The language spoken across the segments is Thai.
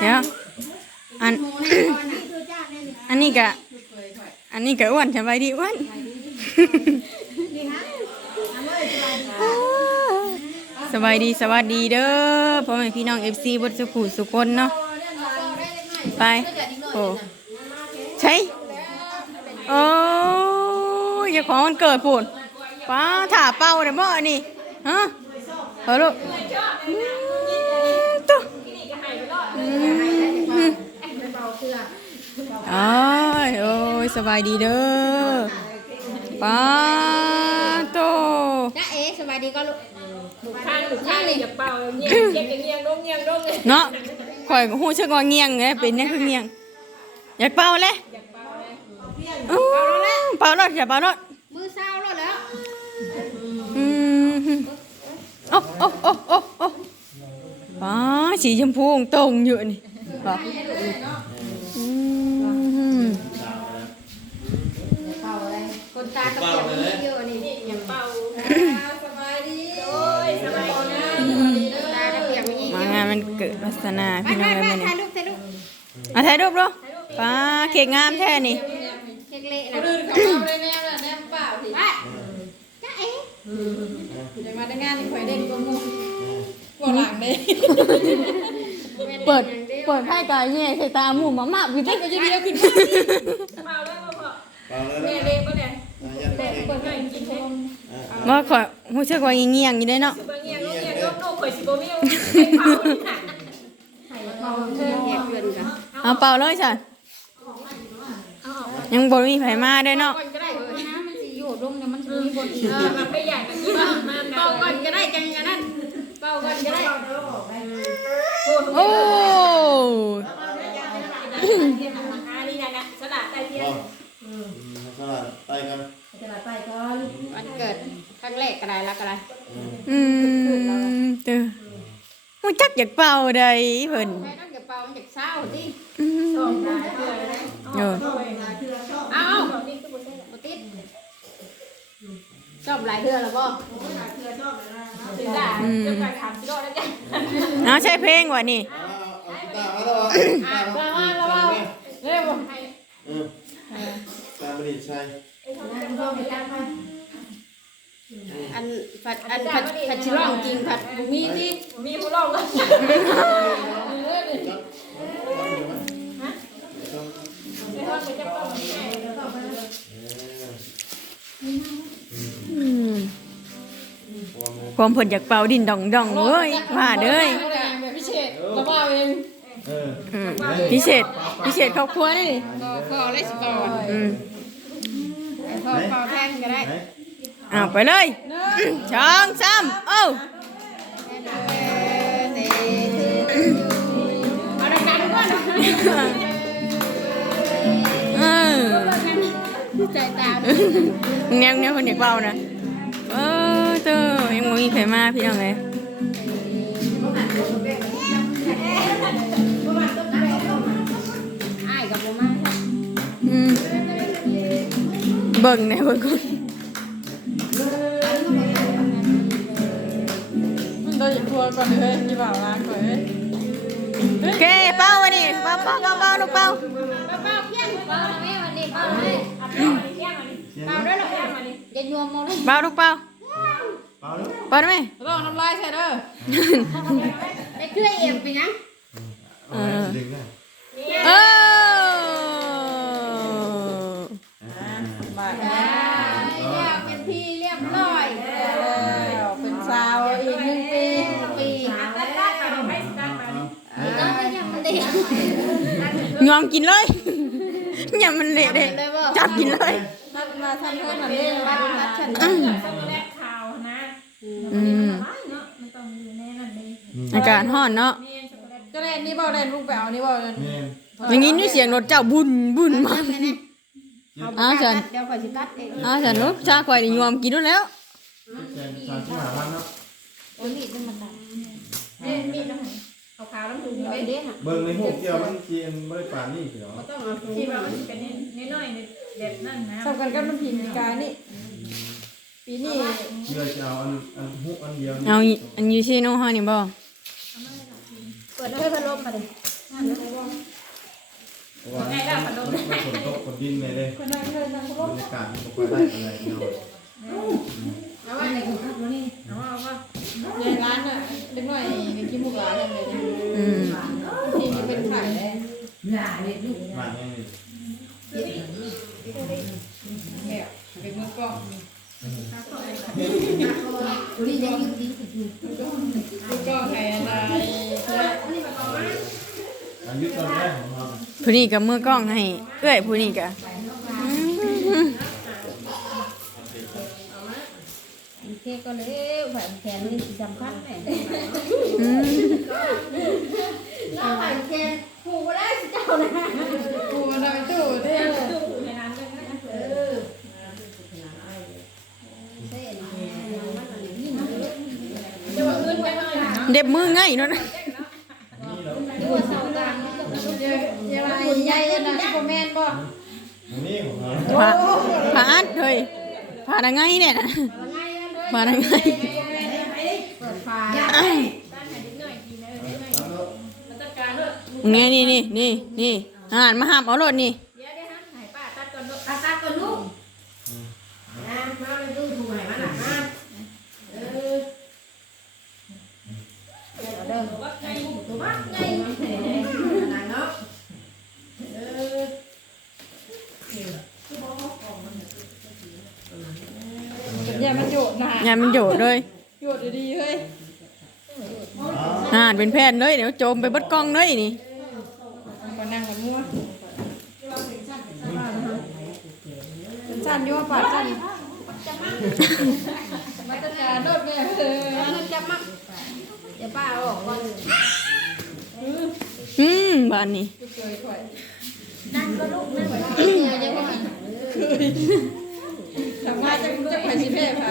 เดี๋ยวอันหมูแน่นอนนะคือจ้าแน่นี่อันนี้กะอันนี้กะอ้วนสบายดีอ้วนนี่ฮะเอาเลยสบายดีสวัสดีเด้อพ่อแม่พี่น้อง FC บดสุขุสุคนเนาะไปโอ้ใช่โอ้ยอย่าของมันเกิดปุ่นป้าถ่าเป้าเด้อบ่นี่ฮะเออลูกอืมตุ๊อืม อ้ายโอ้ยสบายดีเด้อป้าโตจ้าเอ๋สบายดีก็ลูกข้างถูกข้างเลยอย่าเป่าเงียงเงียงเงียงลงเงียงลงเลยเนาะข่อยก็ฮู้ชื่อว่าเงียงไงเป็นเนี่ยคือเงียง อยากเป่าเลยอู้เป่าแล้วอย่าเป่าแล้วมือเศร้าแล้วแล้วอืมโอ้โอ้โอ้โอ้โอ้ป้าสีชมพูตรงอยู่นี่ป้า อืมเป่าอะไรคนตาตะเกียบมีเยอะนี่อย่าเป่าสบายดีโอ้ยสบายดีนะตาตะเกียบมีมางานมันเกิดลักษณะไปพี่ไปน้องไปเอ้ยมื้อถ่านี้ยรูปถ่ายรูปอะถ่ายรูปดูป้าเค้กงามแท้นี่เค้กเละนะลื่นกับเราเลยแน่เลยแน่เปล่าสิไปจ้าเอ๋อย่ามาได้งานอีกคนเด่นก็มุ่งปวดหลังเลยเปิด ปิดไพ่กายแย่ใส่ตาหมู่มามาอยู่ที่ก็ยืดเยอะขึ้นเปล่าแล้วพ่อเปล่าเลยแม่นะเล็กก็เนี่ยอะยันแต่เองคนให้กินให้ว่าขอยฮู้ชื่อว่าเงียงอยู่ได้เนาะ บางเงียงลงเงียงลงลงข่อยสิบ่มีให้เป่าเป่าเค้กเกินกันเอาเป่าเลยจ้ะยังบ่มีไผมาเด้อเนาะ ก่อนก็ได้เออนะมันสิอยู่ลงเนี่ยมันสิมีบนอีกเออมาพยายามกันที่บ้านมาเป่าก่อนก็ได้จังกันนั่นเป่าก่อนก็ได้ โอ้อันนี้นะนะสลัดไตเทียเอานอืมสลัดไตกันวันเกิดครั้งแรกก็ได้แล้วก็ได้อืมอืมเด้อมูจักอยากเป่าได้เพิ่นใครต้องจะเป่ามันจะเศร้าดิอืมสองหลายเพื่อนนะเออเอา นี่คือบ่ใช่ ปติด ชอบหลายเทื่อแล้วบ่ถึงได้จะการถามสิโดแล้วจ้ะเอาใช้เพลงว่ะนี่เอาเอากีตาร์มาแล้วเหรอกีตาร์มาเร็วเออตามไปดิใช่อันผัดอันผัดผัดชิร้องจริงผัดบุมีที่มีผู้ร้องแล้ว ความเพิ่นอยากเป่าดินดองดองเว้ยว่าเด้ยแบบพิเศษกระเป๋าเองเอออืมพิเศษพิเศษครอบครัวนี่ก็ขอเลยสิเป่าอืมขอเป่าแทนก็ได้ไหนเอาไปเลยสองสามเอ้าเอาดังๆด้วยเออใจตามแนวแนวคนอยากเป่านะเออเตอ ยังบ่มีไผมาพี่น้องเอ้ยอ้ายกับบ่มาอืมเบิ่งแหน่เบิ่งก่อนมันโดนอย่างทัวร์ก่อนเลยยี่บ่าวร้านก่อนเลยโอเคเป่าวันนี้เป่าเป่าเป่าเป่าลูกเป่าเป่าเพี้ยนเป่าแม่วันนี้เป่าเลยเป่าเป่าด้วยหรออย่ายวมมองเลยเป่าลูกเป่าเปล่าแล้วเป่าได้ไหมต้องน้ำลายใส่เด้อไปเคลื่อยเอ็มไปยังเอาไว้ดึงได้เออมาแล้วเป็นทีเรียบร้อยแล้วเป็นสาวอีกหนึ่งปีปีต้องไปยังมันดียอมกินเลยอย่ามันเละเด้จับกินเลยมามาทำเพื่อนหน่อยดิบ้านพัดฉันแรกข่าวนะ อืมเนาะมันต้องอยู่ในนั้นเลยอากาศร้อนเนาะก็เล่นนี่บ่เล่นลูกแป๋วนี่บ่เล่นแม่นอย่างนี้นี่เสียงรถเจ้าบุญบุญมาอ้าวฉันเดี๋ยวขอชิตัดเองอ้าวฉันลูกชาควายนี่ยอมกินด้วยแล้วแจงสามสิบห้าพันเนาะตัวนี้เป็นมันตัดเล่นมีดนะขาวๆแล้วถูกไปไว้เด้ฮะเบิ่งในหูเกี่ยวมันเกียนบริปานนี่สิเหรอต้องเอาถุงที่ว่ามันเป็นน้อยๆแบบนั้นนะ สำคัญกับน้ำพิมพ์ปีกายนี่ ปีนี้เกี่ยวจะเอาอันอันหูอันเดียวนี่เอาอีอันยูชิโน่ฮานี่บ่ปิดให้พัดลมมาดิเพราะว่ามันมันฝนตกฝนดินเลยเลยบรรยากาศมันบ่ค่อยได้อะไรเนาะเอาว่าในคุณครับนี่เอาว่าเอาว่าในร้านน่ะเล็กน้อยในขี้มูกหลานเลยนะอืมทีมันเป็นไข่เลยมาแน่นี่แบบเป็นมือกล้องนี่ยังยืดดีมือ กล้องไข่อะไรอันยึดตอนแรกของเราผู้นี้กับมือกล้องให้เอ้อยผู้นี้กับเคก็เลยแหวนแขนนี่สำคัญแหละอืม เราแหวนแขนผูกได้เจ้านะ กูมันเอาไปตู้เด้อ เด็บมือง่ายเนาะตัวเสาตางเดี๋ยวเดี๋ยวอะไรใหญ่เลยนะที่คอมเมนต์บ่อันนี้ของเราผาผาอัดเฮ้ยผาดังไงเนี่ยนะผาดังไงเปิดไฟนี่นี่นี่นี่นี่อาหารมาห้ามเอารถนี่ ตัดก่อนลูกนะมาเลยดูถูกไหนมาหนักมาเออ เดิมตัวไงตัวบ้าไงนักเนาะเอออย่ามันโยดนะงานมันโยดเลยโยดดีๆเฮ้ยอาหารเป็นแพทย์เลยเดี๋ยวโจมไปเบดกล้องเลยนี่ก็นั่งกันมั่วสั้นยู่วปาดสั้นมาตรการโดดแม่เออ นั่นจะมักเดี๋ยว ป้าออกก่อนอืมบ้านนี้เคยข่อยนั่นก็ลูกนั่นก็เออยังว่าทำงานจะจะไปสิเพ่ไป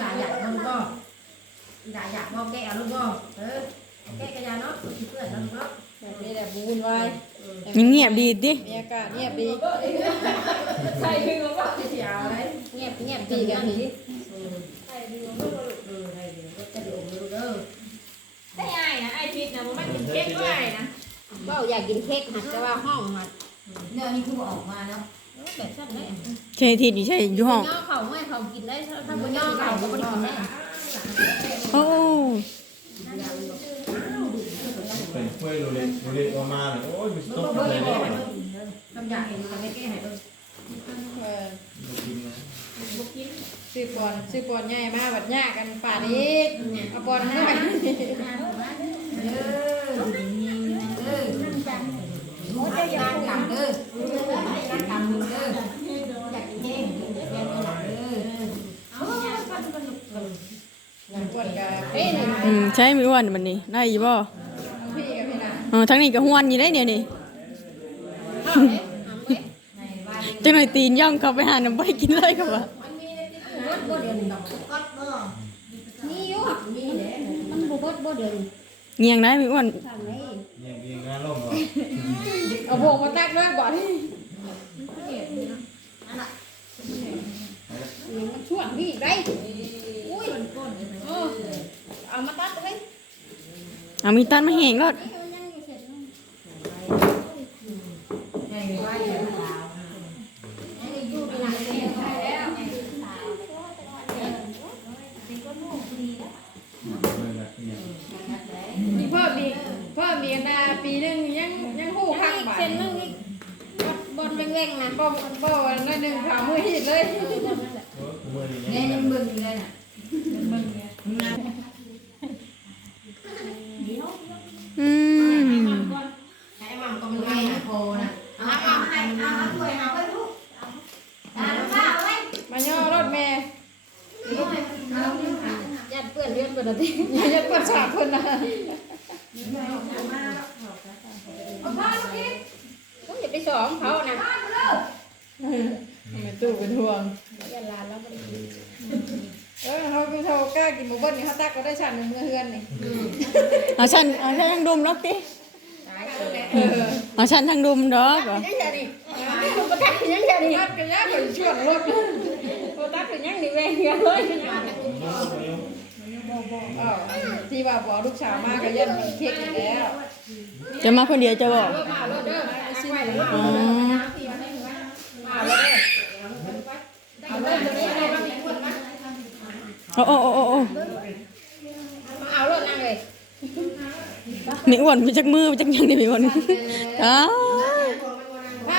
ด่าอยากลูกก็ด่าอยากบอกแกลูกก็ เงียบๆดีดิมีอากาศเงียบดีเงียบเงียบดีกันทีก็อยากกินเค้กหัดแต่ว่าห้องหัดเนี่ยนี่คือออกมาแล้วแบบสั้นเลยเคทีดีใช่อยู่ห้องย่อเขาไม่เขากินได้ถ้าไม่ย่อเขาก็ไม่ได้กินได้โอ้ เป็นถ้ว ยโรเล็กโรเล็กออกมาเลยโอ้ยมันตกเลยเนี่ยทำยากเห็นทำให้แก้ห้เออเออบ่กินนะซื้อปอนซื้อปอนใหญ่มากบัดยากกันป่านอีกเอาปอนให้ไปเออเออโอ้ยอยากกำเด้ออยากกำเด้ออยากกินเค้กอยากกินเด้ออย่างปอนกับเอ้ยอืมใช่ไม่อ้วนมันนี่ได้ยี่บ่ เออทั้งนี้ก็ห้วนอยู่ได้เดี๋ยวนี้จังหน่อยตีนย่องเข้าไปหาน้ำใบกินเลยครับว่านี่อยู่นี่แหละมันบ่เบิดบ่เดือนเงียงได้ไม่อ้วนทางไหนเนี่ยกินงานล่มก่อนเอาโบกมาตักด้วยบ่ที่มันช่วงพี่ได้อุ้ยเออเอามาตัดเลยเอามีตันมาแหงรถ เลยนะเนี่ย มีเพิ่มอีกเพิ่มอีกนาปีหนึงยังยังหู้ข้าง อีก บ่า เส้นนึงอีก บนแว่งๆนะบ่บ่วันละหนึ่งขามือหิดเลยเออมือนี่เนี่เนี่ยยมันเบิ่งอยู่เลยน่ะ อืม ไอ้มัมก็มันไงนะโคน่ะเอาเอาให้เอาถ้วยเอาไว้ลูกเอาข้าวไว้ มาย่อรถแม่ ยัดเปื้อนเลือดเปื้อนอะไร อย่าจะเปิดฉากคนนะ ต้องอย่าไปสองเขานะ ทำไมตู้เป็นห่วง ยันลานแล้วก็ได้กิน เออเขาคือเขากล้ากินหมูเบิ้ลนี่เขาตักก็ได้ฉันหนึ่งเมื่อเฮือนนี่ เอาฉันเอาฉันยังด มรถติตายแล้วแหละเอาฉันทางดุมดอกเหรอยังไงดิคุณประทักยังไงดิกันยากกว่าช่วงรถประทักยังนี่แม่เงี้ยเลยที่ว่าบอกลูกสาวมาก็ยันเค้กแล้วจะมาคนเดียวจะบอกมารถเด้อไอ้ซิ่งรถอ๋อมาเลยเอาเลยจะได้อะไรบ้างคนมาโอ้โอ้โอ้โอ้โอ้ เอารถนั่งเลย มีอ้วนมีจักมือมีจักหยังนี่มีอ้วนอ้าวไป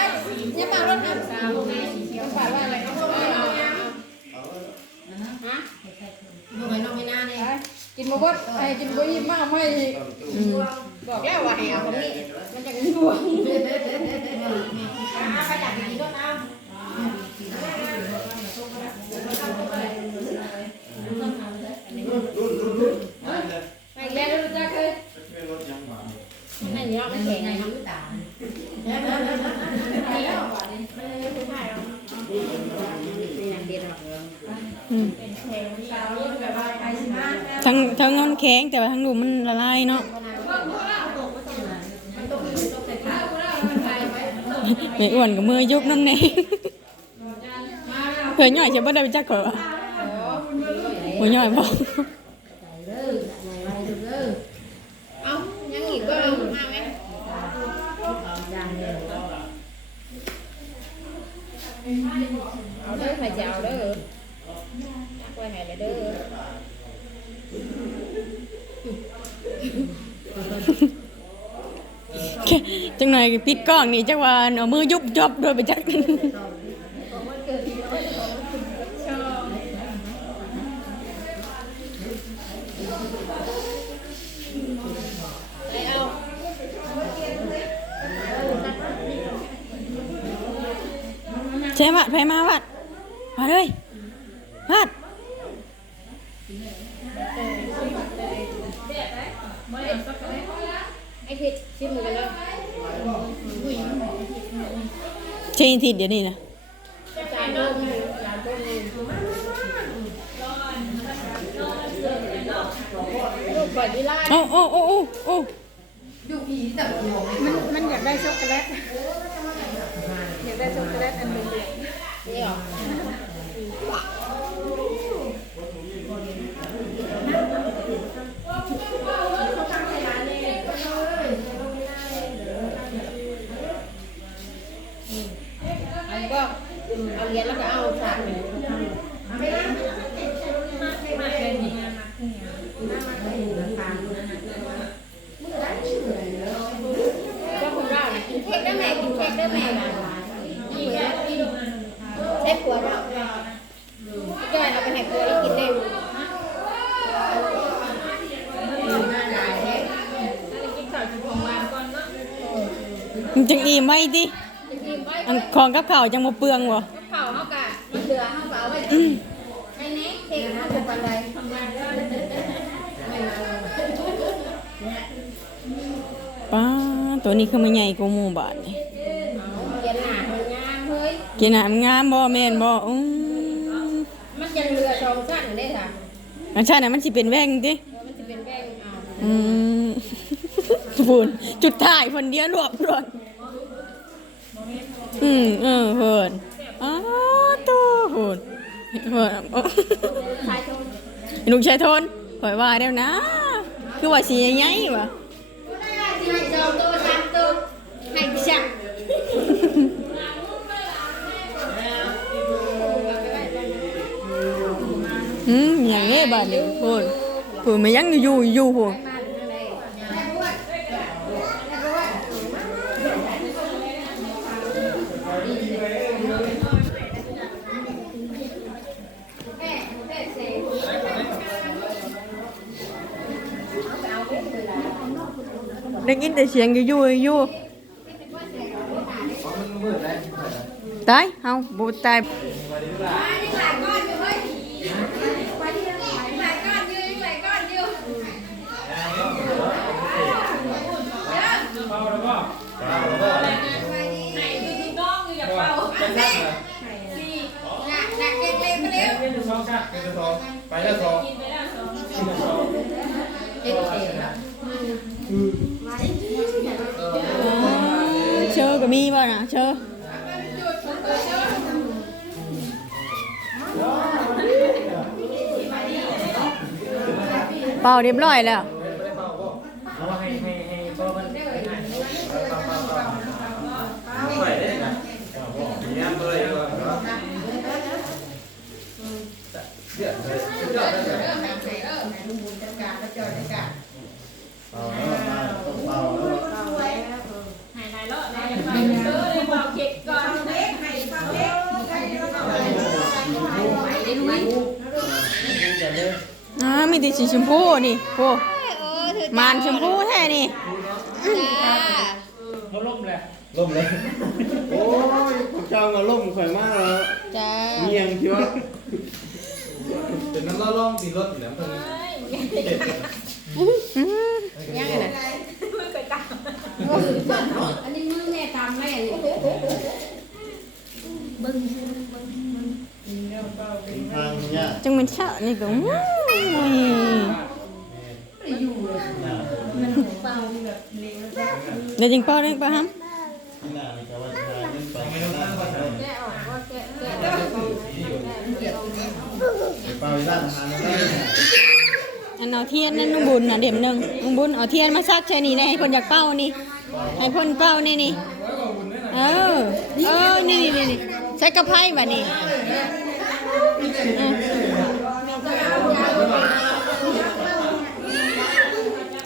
ยังมารถนั่งสาวฝ่ายว่าอะไรเขาบอกว่าดูไปน้องไม่น่าเนี่ยกินมาบดไอ้กินบุยมากไม่อืมบอกแล้วว่าให้เอาคนนี้มันจะดวงไปอยากกินด้วยนะ ให้แกรู้จักเลย ไม่ยอมไม่แข็งไงน้ำตาอย่างเดียว อืมทั้งทั้งนอนแข็งแต่ว่าทั้งดุมมันละลายเนาะไม่อ้วนกับมือยุบน้ำแน่เคยย่อยจะบ่ได้ไปจักก่อนวะบ่ย่อยบ่เอายังอีกก็เอามาไหมเอาเด้อใครจะเอาเด้อนักไว้ให้เลยเด้อแค่ จังหน่อยปิดกล้องนี่จังว่าเอามือยุบยบโดยไปจักเช่วัดไปมาวัดมาเลยวัด ไอ้คิด ชิมมือกันเลยเชนทิดเดี๋ยวนี้นะจานนมจานต้มลูกเปิดวิลาโอ้โอ้โอ้โอ้โอ้มันมันอยากได้ช็อกโกแลตอยากได้ช็อกโกแลตอันหนึงนี่หรออั เอาเหรียญแล้วก็เอาสากไปก็คุณว่านะกินเค้กได้ไหมกินเค้กได้ไหมล่ะนี่แค่ใช้ขวดแล้จอยเอาไปให้ขวดแล้วกินได้มันจังอิ่มไว้ดิกินไว้ อันของกับข้าวจังบ่เปลืองบ่ก็เผาเขากะมันเหลือเขาเผาไว้ในนี้เค้กเขาบุกอะไรทำงานป้าตัวนี้คือมันใหญ่กว่าหมู่บ้านนี่เย็นหนาเฮ้ยงามเฮ้ยกินอาหารงามบ่แม่นบ่อืมมันยังเหลือสองสั้นเลยค่ะอันใช่น่ะมันสิเป็นแว่งติเดี๋ยวมันจะเป็นแป้งเอาอืมฝุ่นจุดถ่ายคนเดียวรวบรวม อืมเออเพิ่นอ้าวตัวฝุ่นเพิ่นโอ้ชายชมลูกชายทนข่อยว่าแล้วนะ คือว่าสิใหญ่ๆวะอืมอย่างนี้บัดนี้พุ่นพุ่นมันยังอยู่อยู่พุ่น ได้ยินแต่เสียงอยู่อยู่อยู่มันมืดแล้วตายเฮาบ่ตายสองชาติเป็นสองไปแล้วสองเจ็ดเอ็ ดโอ้ชอก็มีบ่นะเชอร์เป่าเรียบร้อยแล้ว ให้ให้ให้พ่อมันไปได้นะมีน้ำเลยก่อนเนาะเดี๋ยวเลยเดี๋ยวเลยเป่าแล้วมาต้องเป่าแล้ว อ่ามีแต่สีชมพูนี่โอ้เออเธอมานชมพูแท้นี่จ้าล่มเลย โอ้ยพวกเจ้ามาล่มข่อยมากแล้วจ้าเมียงเชียวเป็นน้ำล่อล่องตีรถอยู่แล้วเพิ่นอืมยังไงนะอันนี้มือแม่ตามแม่เลยทางเนี่ยจังเป็นเชานี่ก็อุ้ย เดี๋ยวจิงเป่าได้ป่ะฮัมที่หน้ามีกว่าทางนี้ไปไม่ต้องตั้งว่าเป่าด้านทางนั้นได้อันเอาเทียนนั่นน้องบุญน่ะเด็มหนึ่งน้องบุญเอาเทียนมาซักใช่นี่น่ให้เพ่นอยากเป้านี่ให้เพ่นเป้านี่นี่เออเออนี่นี่นี่ใช้กระไพ่บัดนี้เออ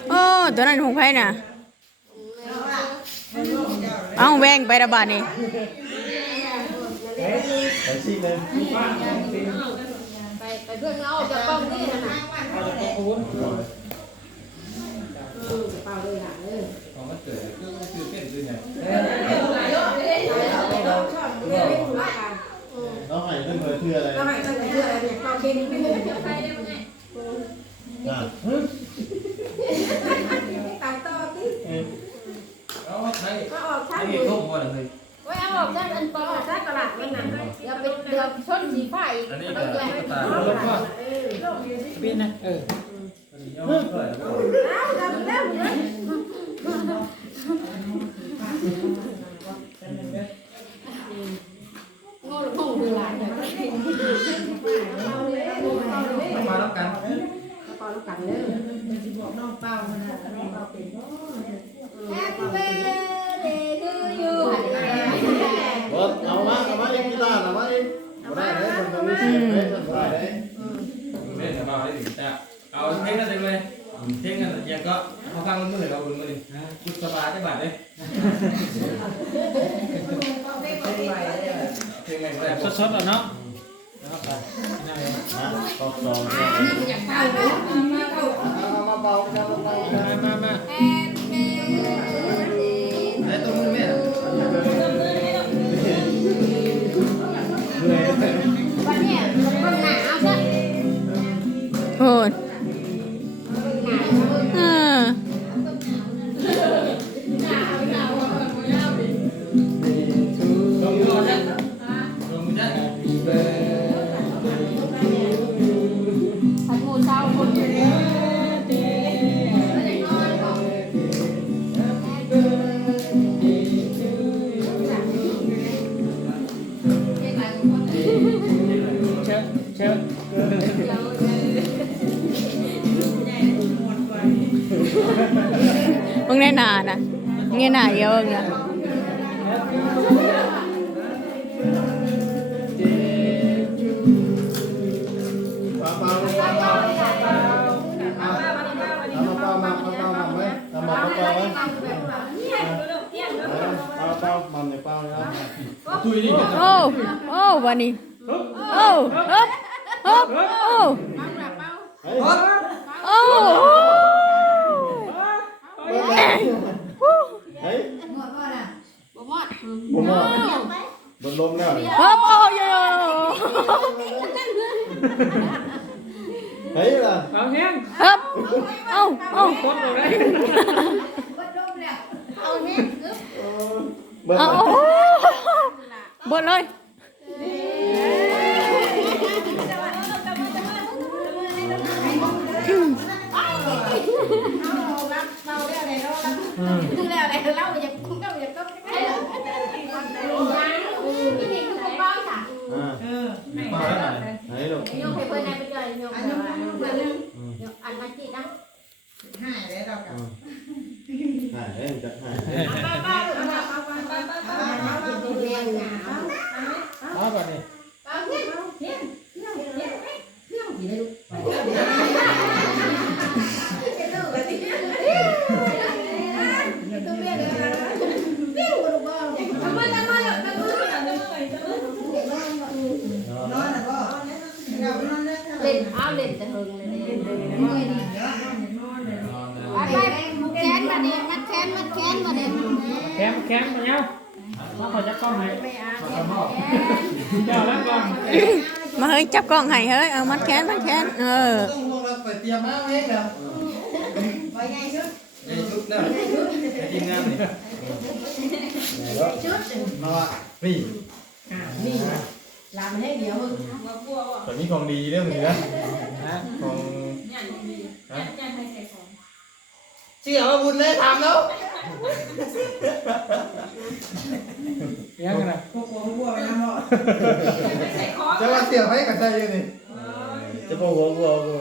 โอ้ ตัวนั้นของไพ่น่ะ เอาแวงไประบาดนี่ไปเลยไปเพื่อนเอาจากกล้องนี่นะนะของมันเกิดคือเป็นคือไงเราให้เพื่อนเพื่ออะไรเราให้เพื่อนเพื่ออะไรเนี่ยเราเก่งไม่ได้ไปได้ไงอะ เอาใช่ไอ้ทุ่มก่อนเลยไว้เอาออกจากอันปอจากตลาดนั่นน่ะเดี๋ยวไปเดี๋ยวชนสีฟ้าอีกอันนี้เอาก็ไปเลยตาลงก่อนเป็นนะเออเอาเปิดโง่ห้องดูหลานเลยมาแล้วกัน Happy birthday to you รถเอามาเอามาเล่นกีฬาเอามาเล่นได้เลยคนตรงนี้เสียเลยคนได้เลยเล่นมาได้ถึงแต่เอาเพลงนั้นเลยเพลงนั้นยังก็เขาฟังมือเราบุญมือดิจุด สบายจังหวัดเลยเพลงไงแบบสดๆแล้วเนาะตอกตอกมาเบาจะลงไปมามา เชิญเชิญมึงได้หนานะเงี้ยหนาเยอะเงี้ยปาเปาปาเปาปาเปาเอามาเปามาเปาเปามาไหมเอามาเป ดูแล้วเรยเล่าอย่างกุ้งเล่าอย่างก็ไม่ได้เออแม่ยกให้เพื่อนนายเป็นเลยยกอันนี้อันมาจีนะหายแล้วเรากับหายแล้วจะหาย บกล้องให้เฮ้ย เอามัดแขนมัดแขนเออต้องลงแล้วไปเตรียมมาเองแล้วไว้ไงชุดไอ้ชุดนะไอ้ทีมงานนี่มาว่านี่นี่ลามให้เดียวตอนนี้ของดีเรื่องนี้นะของเชื่อว่าบุญเลยทำแล้ว ยังไงนะจะว่าเสียบให้กับใจยังไงจะบอกหัวหัวกู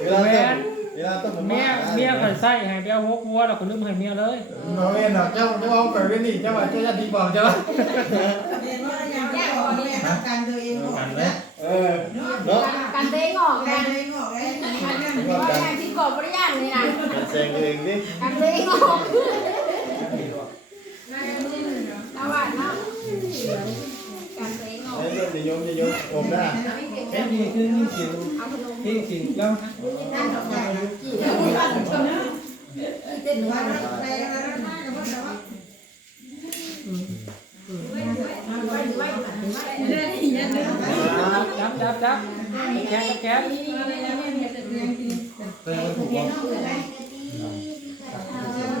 เวลาต้องเวลาต้องเมียเมียขันไส้ให้ไปเอาหัววัวเราคนนึกให้เมียเลยมาเวนเจ้าเจ้าเอาไปเวนนี่เจ้าว่าเจ้าจะดีกว่าเจ้าการตัวเองกันไหมเออเนาะกันเด้งออกนะเลยงอกเลยว่าอย่างที่กอบริยานนี่นะกันแซงเองดิกันเด้งออกเอาว่าเนาะกันเด้งออก ไอ้เรื่อง จะยมจะยมอมได้แค่นี้คือนี่จริงเอาขนมที่จริงแล้วนั่นดอกใหญ่กี่เต้นวันได้แล้วนะจับจับจับแขนแขนเออถูกต้องเ